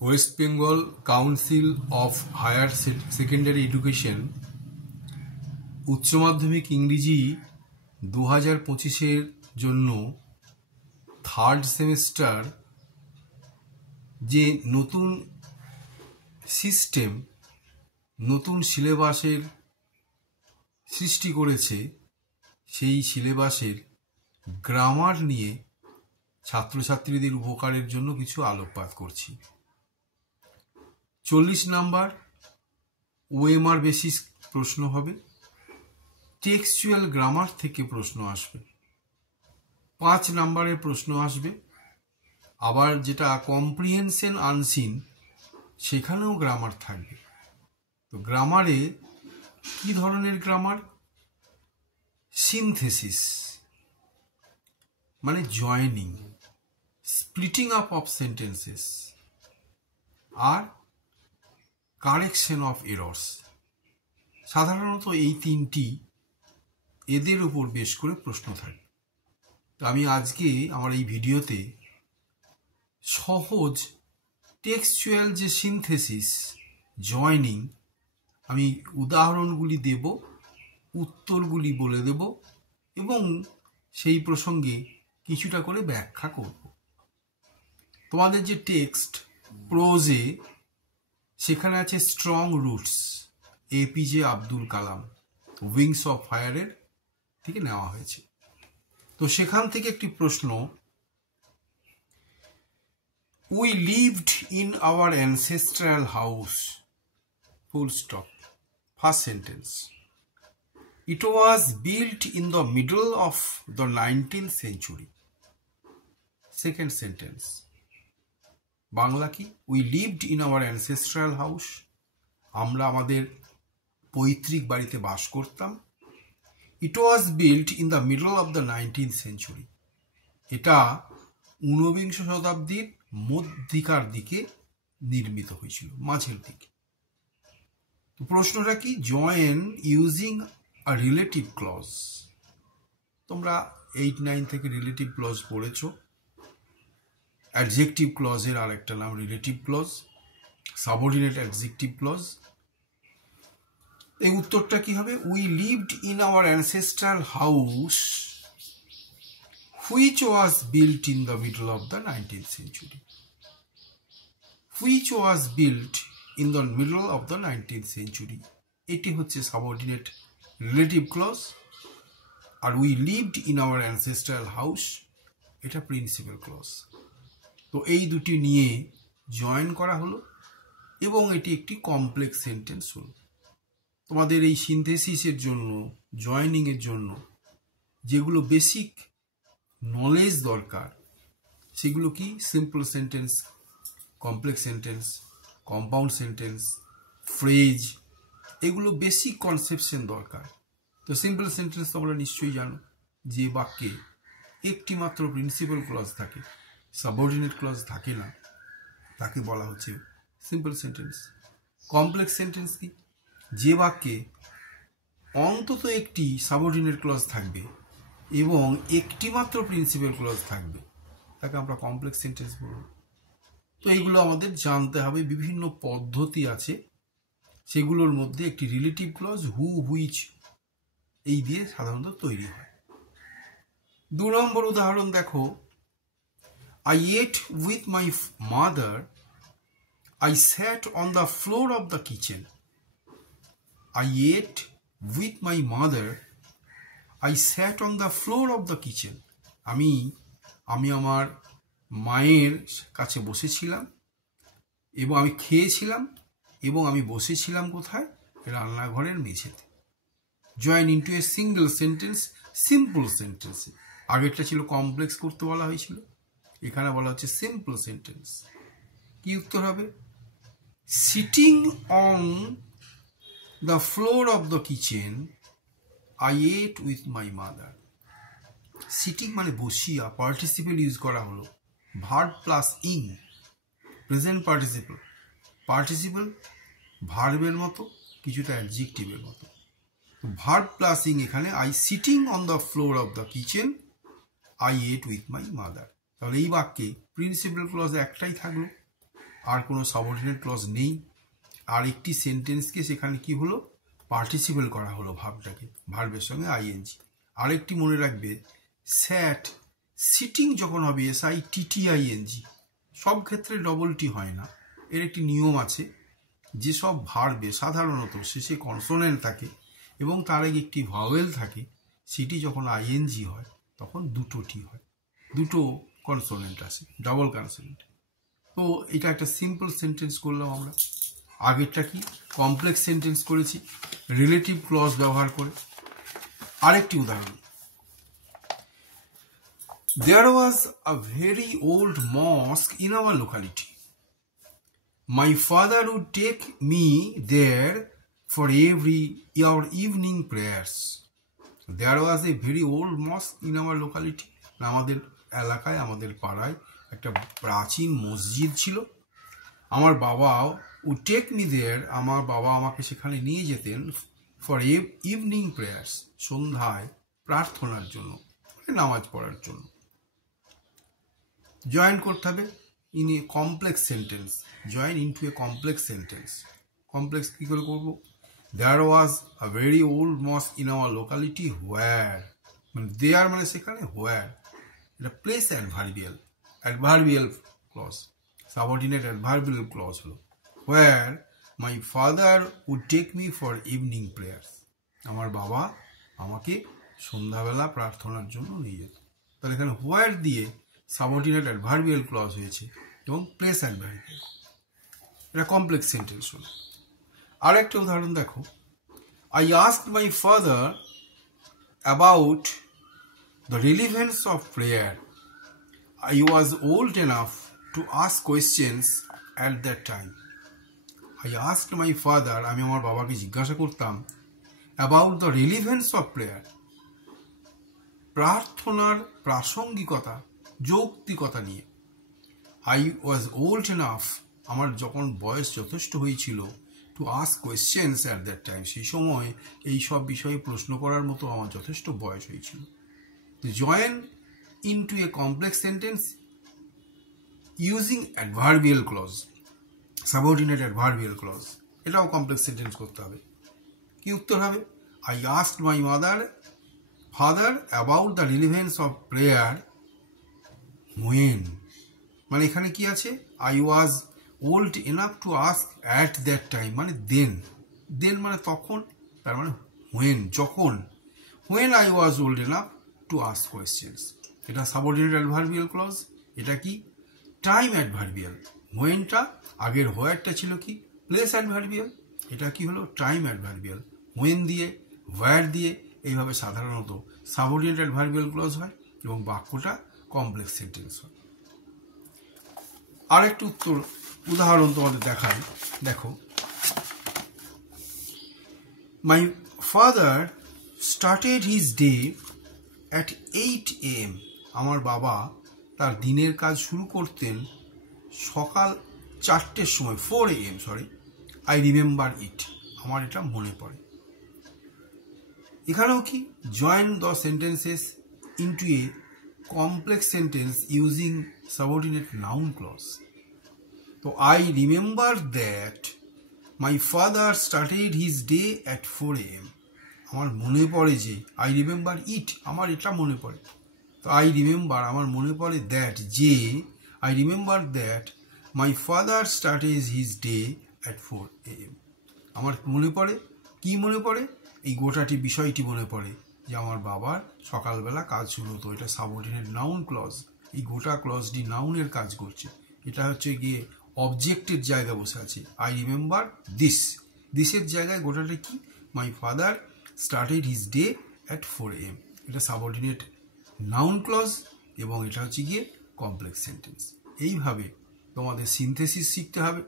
West Bengal council of higher secondary education উচ্চ মাধ্যমিক ইংরেজি 2025-এর জন্য থার্ড সেমিস্টার যে নতুন সিস্টেম, নতুন সিলেবাসের সৃষ্টি করেছে, সেই সিলেবাসের গ্রামার নিয়ে ছাত্রছাত্রীদের উপকারের জন্য কিছু আলোকপাত করছি। 40 নাম্বার ওএমআর বেসিস প্রশ্ন হবে, টেক্সচুয়াল গ্রামার থেকে প্রশ্ন আসবে, 5 নাম্বারের প্রশ্ন আসবে। আবার যেটা কম্প্রিহেনশন আনসিন, সেখানেও গ্রামার থাকবে। তো গ্রামারে কি ধরনের গ্রামার? সিনথেসিস মানে joining, splitting up of sentences, আর কারেকশন অফ এরর্স। সাধারণত এই তিনটি, এদের উপর বেশ করে প্রশ্ন থাকে। তো আমি আজকে আমার এই ভিডিওতে সহজ টেক্সচুয়াল যে সিনথেসিস, জয়েনিং, আমি উদাহরণগুলি দেব, উত্তরগুলি বলে দেব এবং সেই প্রসঙ্গে কিছুটা করে ব্যাখ্যা করব। তোমাদের যে টেক্সট প্রোজে, সেখানে আছে strong roots, APJ Abdul Kalam, wings of ফায়ারের থেকে নেওয়া হয়েছে। তো সেখান থেকে একটি প্রশ্ন, we lived in our ancestral house, full stop, first sentence. It was built in the middle of the 19th century. Second sentence. Bangla কি? We lived in our ancestral house. আমরা আমাদের পৈতৃক বাড়িতে বাস করতাম। It was built in the middle of the 19th century. এটা 19বিংশ শতাব্দীর মধ্যিকার দিকে নির্মিত হয়েছিল, মাঝের দিকে। তো প্রশ্নটা কি? Join using a relative clause. তোমরা 8-9 থেকে রিলেটিভ ক্লজ পড়েছ। অ্যাডজেক্টিভ ক্লজের আরেকটা নাম relative clause, subordinate adjective clause. এই উত্তরটা কি হবে? We lived in our ancestral house which was built in the middle of the 19th century. Which was built in the middle of the 19th century. এটি হচ্ছে subordinate relative clause, আর we lived in our ancestral house, এটা principal clause. তো এই দুটি নিয়ে join করা হলো এবং এটি একটি কমপ্লেক্স সেন্টেন্স হলো। তোমাদের এই সিনথেসিসের জন্য, জয়েনিংয়ের জন্য যেগুলো বেসিক নলেজ দরকার, সেগুলো কি? Simple sentence, complex sentence, compound sentence, phrase, এগুলো বেসিক কনসেপশন দরকার। তো সিম্পল সেন্টেন্স তোমরা নিশ্চয়ই জানো, যে বাক্যে একটি মাত্র প্রিন্সিপাল ক্লজ থাকে, সাবঅর্ডিনেট ক্লজ থাকে না, তাকে বলা হচ্ছে সিম্পল সেন্টেন্স। কমপ্লেক্স সেন্টেন্স কি? যে বাক্যে অন্তত একটি সাবঅর্ডিনেট ক্লজ থাকবে এবং একটি মাত্র প্রিন্সিপাল ক্লজ থাকবে, তাকে আমরা কমপ্লেক্স সেন্টেন্স বলব। তো এইগুলো আমাদের জানতে হবে। বিভিন্ন পদ্ধতি আছে, সেগুলোর মধ্যে একটি রিলেটিভ ক্লজ, হু, হুইচ, এই দিয়ে সাধারণত তৈরি হয়। 2 নম্বর উদাহরণ দেখো, I ate with my mother. I sat on the floor of the kitchen. I ate with my mother. I sat on the floor of the kitchen. আমি আমার মায়ের কাছে বসেছিলাম এবং আমি খেয়েছিলাম এবং আমি বসেছিলাম কোথায়? রান্নাঘরের মেঝেতে। Join into a single sentence, simple sentence. আগেরটা ছিল কমপ্লেক্স করতে বলা হয়েছিল, এখানে বলা হচ্ছে সিম্পল সেন্টেন্স। কি উত্তর হবে? Sitting on the floor of the kitchen, I ate with my mother. Sitting মানে বসিয়া, পার্টিসিপেল ইউজ করা হলো, verb plus ing, present participle. Participle ভার্বের মতো, কিছুটা অ্যাডজেক্টিভের মতো। ভার্ব প্লাস ইং এখানে, I sitting on the floor of the kitchen, I ate with my mother. তাহলে এই বাক্যে প্রিন্সিপাল ক্লজ একটাই থাকলো, আর কোনো সাবঅর্ডিনেট ক্লজ নেই। আর একটি সেন্টেন্সকে সেখানে কি হলো, পার্টিসিপেল করা হলো ভার্বটাকে, ভার্বের সঙ্গে আইএনজি। আরেকটি মনে রাখবে, স্যাট সিটিং যখন হবে SITTING, সব ক্ষেত্রে ডবল টি হয় না। এর একটি নিয়ম আছে, যেসব ভার্বে সাধারণত শেষে কনসোনেন্ট থাকে এবং তার আগে একটি ভাওয়েল থাকে, সেটি যখন আইএনজি হয় তখন দুটো টি হয়, দুটো কনসোনেন্ট আসে, ডাবল কনসোনেন্ট। তো এটা একটা সিম্পল সেন্টেন্স করলাম আমরা। আগেরটা কি কমপ্লেক্স সেন্টেন্স করেছি রিলেটিভ ক্লজ ব্যবহার করে। আরেকটি উদাহরণ, There was a very old mosque in our locality. My father would take me there for our evening prayers. There was a very old mosque in our locality. আমাদের এলাকায়, আমাদের পাড়ায় একটা প্রাচীন মসজিদ ছিল। আমার বাবা would take me there, আমার বাবা আমাকে সেখানে নিয়ে যেতেন for ইভিনিং প্রেয়ার্স, সন্ধ্যায় প্রার্থনার জন্য, নামাজ পড়ার জন্য। জয়েন করতে হবে in a complex sentence, join into a complex sentence. Complex কী করে করবো? There was a very old mosque in our locality where, মানে দেয়ার মানে সেখানে, হোয়ার এটা place adverbial clause, subordinate adverbial clause হলো। Where my father would take me for evening prayers, আমার বাবা আমাকে সন্ধ্যাবেলা প্রার্থনার জন্য নিয়ে যেত। তাহলে এখানে হোয়ার দিয়ে সাবঅর্ডিনেট অ্যাডভার্বিয়াল ক্লজ হয়েছে এবং প্লেস অ্যাডভার্বিয়াল, এটা কমপ্লেক্স সেন্টেন্স হলো। আর একটা উদাহরণ দেখো, I asked my father about the relevance of prayer, I was old enough to ask questions at that time. I asked my father, আমি আমার বাবাকে জিজ্ঞাসা করতাম, about the relevance of prayer, প্রার্থনার প্রাসঙ্গিকতা, যৌক্তিকতা নিয়ে। আই ওয়াজ ওল্ড এনাফ, আমার যখন বয়স যথেষ্ট হয়েছিল, to ask questions at that time, সেই সময় এই সব বিষয়ে প্রশ্ন করার মতো আমার যথেষ্ট বয়স হয়েছিল। Join into a complex sentence using adverbial clause, subordinate adverbial clause, এটাও কমপ্লেক্স সেন্টেন্স করতে হবে। কি উত্তর হবে? I asked my father about the relevance of prayer when, মানে এখানে কি আছে, I was old enough to ask at that time মানে দেন মানে তখন, তার মানে when, যখন, when I was old enough to ask questions, এটা সাবঅর্ডিনেট অ্যাডভার্বিয়াল ক্লজ। এটা কি টাইম অ্যাডভার্বিয়াল, whenটা আগের হোয়ারটা ছিল কি প্লেস অ্যাডভার্বিয়াল, এটা কি হলো টাইম অ্যাডভার্বিয়াল, when দিয়ে হোয়ার দিয়ে এইভাবে সাধারণত সাবঅর্ডিনেট অ্যাডভার্বিয়াল ক্লজ হয় এবং বাক্যটা কমপ্লেক্স সেন্টেন্স হয়। আর একটু উদাহরণ তোমাদের দেখাই, দেখো, my father started his day at 8 AM, আমার বাবা তার দিনের কাজ শুরু করতেন সকাল 4টের সময়, 4 AM, আই রিমেম্বার ইট, আমার এটা মনে পড়ে। এখানেও কি join the sentences into a complex sentence using subordinate noun clause. So I remember that my father started his day at 4 AM. আমার মনে পড়ে যে, I remember it, আমার এটা মনে পড়ে। তো I remember, আমার মনে পড়ে, that যে, I remember that my father started his day at 4 AM. আমার মনে পড়ে, কি মনে পড়ে? এই গোটাটি বিষয়টি মনে পড়ে যে আমার বাবার সকালবেলা কাজ শুরু হতো। এটা সাবঅর্ডিনেট নাউন ক্লজ, এই গোটা ক্লজটি নাউনের কাজ করছে। এটা হচ্ছে গিয়ে অবজেক্টের জায়গায় বসে আছে, আই রিমেম্বার দিসের জায়গায় গোটাটা কি, my father started his day at 4 AM, এটা সাবঅর্ডিনেট নাউন ক্লজ এবং এটা হচ্ছে গিয়ে কমপ্লেক্স সেন্টেন্স। এইভাবে তোমাদের সিনথেসিস শিখতে হবে,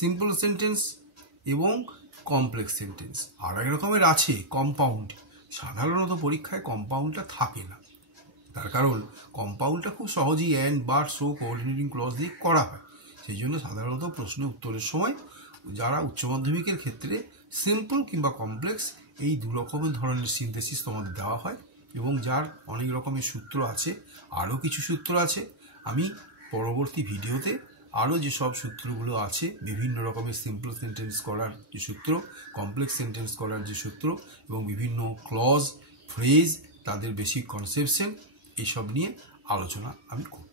সিম্পল সেন্টেন্স এবং কমপ্লেক্স সেন্টেন্স। আর এক রকমের আছে কম্পাউন্ড, সাধারণত পরীক্ষায় কম্পাউন্ডটা থাকে না, তার কারণ কম্পাউন্ডটা খুব সহজেই and, but, so, coordinating clause দিয়ে করা হয়। সেই জন্য সাধারণত প্রশ্ন উত্তরের সময় যারা উচ্চ মাধ্যমিকের ক্ষেত্রে সিম্পল কিংবা কমপ্লেক্স এই দু রকমের ধরনের সিনথেসিস তোমাদের দেওয়া হয় এবং যার অনেক রকমের সূত্র আছে, আরও কিছু সূত্র আছে, আমি পরবর্তী ভিডিওতে আরও যেসব সূত্রগুলো আছে, বিভিন্ন রকমের সিম্পল সেন্টেন্স করার যে সূত্র, কমপ্লেক্স সেন্টেন্স করার যে সূত্র, এবং বিভিন্ন ক্লজ, ফ্রেজ, তাদের বেসিক কনসেপশন, এইসব নিয়ে আলোচনা আমি করব।